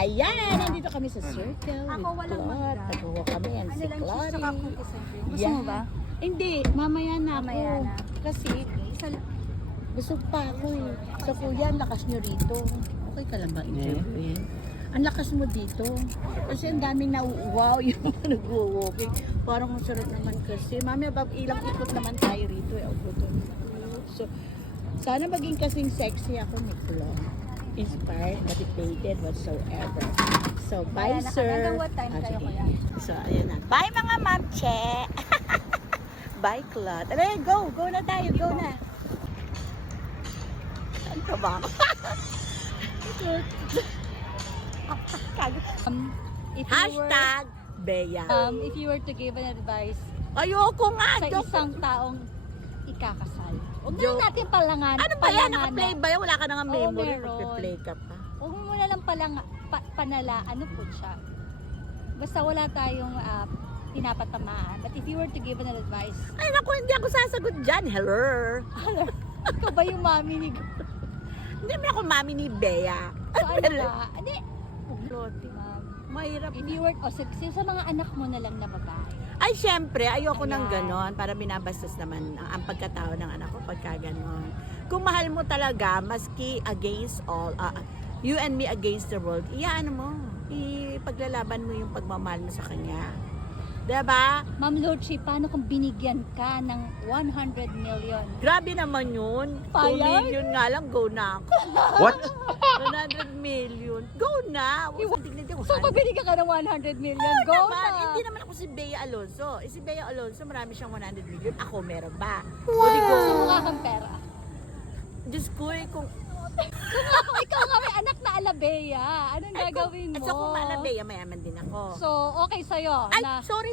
Ayan, nandito kami sa Circle Ako with walang Claude. mangga. Taguha kami yan si Ano lang, cheese Claude. saka cookies and cream. Gusto Yeah. mo ba? Hindi, mamaya na ako. Mamaya na. Kasi Isa lang. busog pa ako eh. So kuya, ang lakas nyo rito. Okay ka lang ba interviewin? Ang lakas mo dito. Kasi ang daming nauuwaw yung mga nag-walking. Parang ang sarap naman kasi. Mami, ilang ikot naman tayo rito eh. So, sana maging kasing sexy ako ni Claude. Inspired, motivated, whatsoever. So, bye Ayan, sir. hanggang what time kayo, sige. kuya? So, ayan na. Bye mga mamche! Bye Claude. Aray, go! Go na tayo, go na! Saan ka ba? If you Hashtag Bea. if you were to give an advice Ayoko nga! sa Joke. isang taong ikakasal, huwag na Joke. natin palangan. Ano ba yan? Naka-play ba yan? Wala ka nang Oo, memory. meron. Naka-play ka pa. Huwag mo na lang panala, ano po siya. Basta wala tayong pinapatamaan. But if you were to give an advice, Ay naku, hindi ako sasagot dyan. Hello. ikaw ba yung mami ni Hindi mo ako mami ni Bea. So ano ba? Hindi. Loti. Ma'am. Mahirap If na. you were, sa mga anak mo na lang na babae. Ay, syempre, ayoko Ayan. ng ganon para binabastos naman ang pagkatao ng anak ko pagka ganon. Kung mahal mo talaga, maski against all, you and me against the world, ano mo, ipaglalaban mo yung pagmamahal mo sa kanya. Diba? Ma'am Lochi, paano kung binigyan ka ng 100 million? Grabe naman yun. 2 Payag? million nga lang, go na ako. What? 100 million, go na. So pag binigyan ka ng 100 million, go Naman, na! hindi naman ako si Bea Alonso. Si Bea Alonso, marami siyang 100 million. Ako, meron ba? Wow! Hindi ko, So mukha kang pera. Diyos ko kung... Kung ikaw nga may anak na Alabea, anong gagawin mo? So kung maala Bea, mayaman din ako. So, okay sa'yo. Ay, na, sorry.